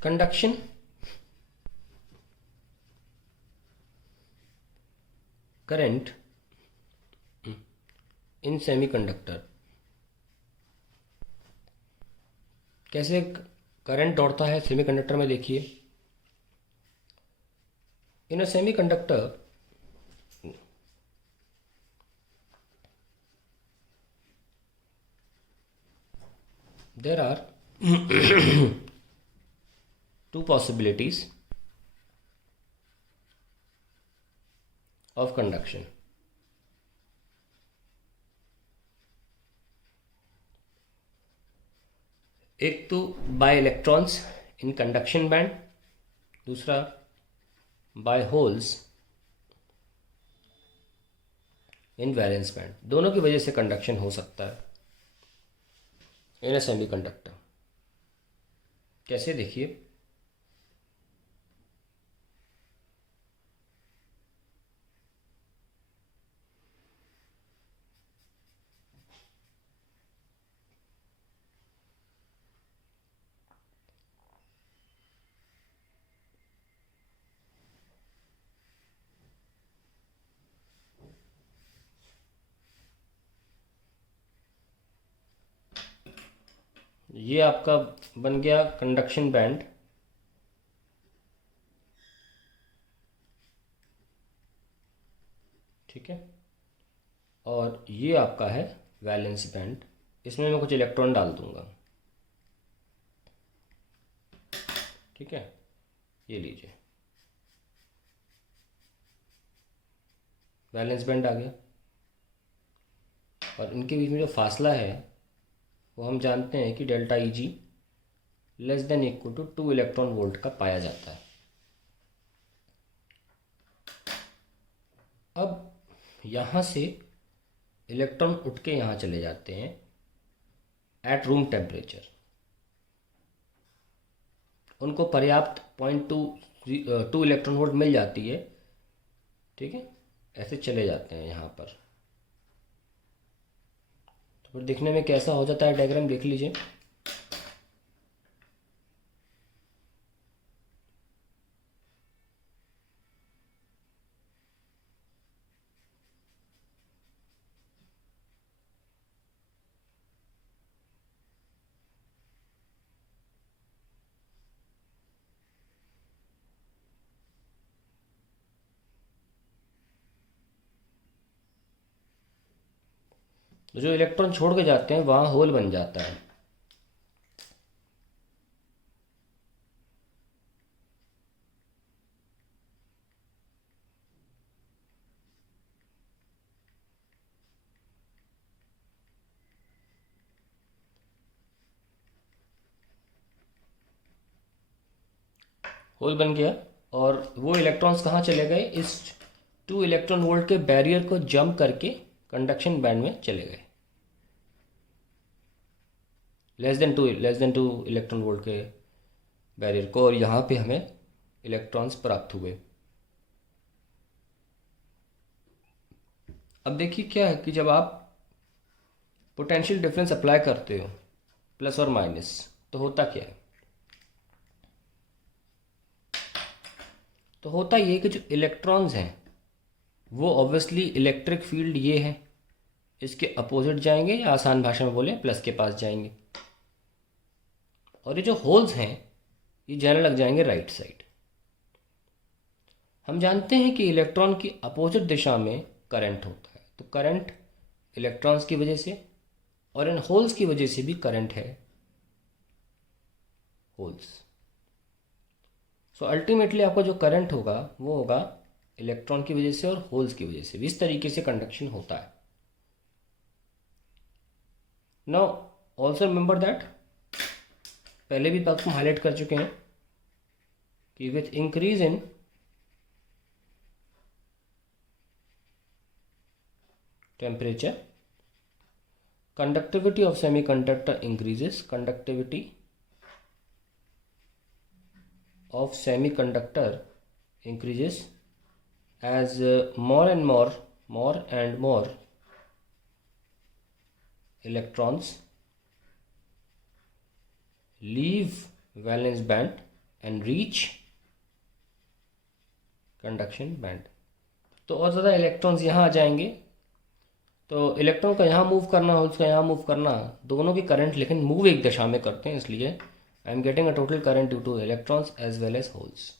conduction current in semiconductor। कैसे current दौड़ता है सेमीकंडक्टर में, देखिए। In a semiconductor there are two possibilities of conduction। एक तो by electrons in conduction band, दूसरा by holes in valence band. दोनों की वजह से कंडक्शन हो सकता है इन अ सेमीकंडक्टर। कैसे, देखिए। ये आपका बन गया कंडक्शन बैंड, ठीक है। और ये आपका है वैलेंस बैंड। इसमें मैं कुछ इलेक्ट्रॉन डाल दूंगा, ठीक है। ये लीजिए, वैलेंस बैंड आ गया। और इनके बीच में जो फासला है वो हम जानते हैं कि delta E G less than equal to 2 electron volt का पाया जाता है। अब यहाँ से इलेक्ट्रॉन उठ के यहाँ चले जाते हैं एट रूम टेम्परेचर। उनको पर्याप्त 0.2 इलेक्ट्रॉन वोल्ट मिल जाती है, ठीक है। ऐसे चले जाते हैं यहाँ पर। तो फिर दिखने में कैसा हो जाता है डायग्राम, देख लीजिए। तो जो इलेक्ट्रॉन छोड़ के जाते हैं वहाँ होल बन जाता है। होल बन गया और वो इलेक्ट्रॉन्स कहाँ चले गए, इस 2 इलेक्ट्रॉन वोल्ट के बैरियर को जंप करके कंडक्शन बैंड में चले गए। Less than two electron volt के बैरियर को, और यहाँ पे हमें इलेक्ट्रॉन्स प्राप्त हुए। अब देखिए क्या है कि जब आप पोटेंशियल डिफरेंस अप्लाई करते हो प्लस और माइनस, तो होता क्या है, तो होता ये कि जो इलेक्ट्रॉन्स हैं वो ऑब्वियसली इलेक्ट्रिक फील्ड ये है, इसके अपोजिट जाएंगे, या आसान भाषा में बोले प्लस के पास जाएंगे। और ये जो होल्स हैं ये जाने लग जाएंगे राइट साइड। हम जानते हैं कि इलेक्ट्रॉन की अपोजिट दिशा में करंट होता है, तो करंट इलेक्ट्रॉन्स की वजह से और इन होल्स की वजह से भी करंट है, होल्स। सो अल्टीमेटली आपका जो करंट होगा वो होगा इलेक्ट्रॉन की वजह से और होल्स की वजह से। इस तरीके से कंडक्शन होता है। नाउ ऑल्सो रिमेंबर दैट, पहले भी बात को हाईलाइट कर चुके हैं कि with increase in temperature conductivity of semiconductor increases। conductivity of semiconductor increases as more and more electrons leave valence band and reach conduction band. तो और ज़्यादा इलेक्ट्रॉन्स यहाँ आ जाएंगे, तो इलेक्ट्रॉन का यहाँ मूव करना, होल्स का यहाँ मूव करना, दोनों की करंट लेकिन मूव एक दिशा में करते हैं, इसलिए I am getting a total current due to electrons as well as holes.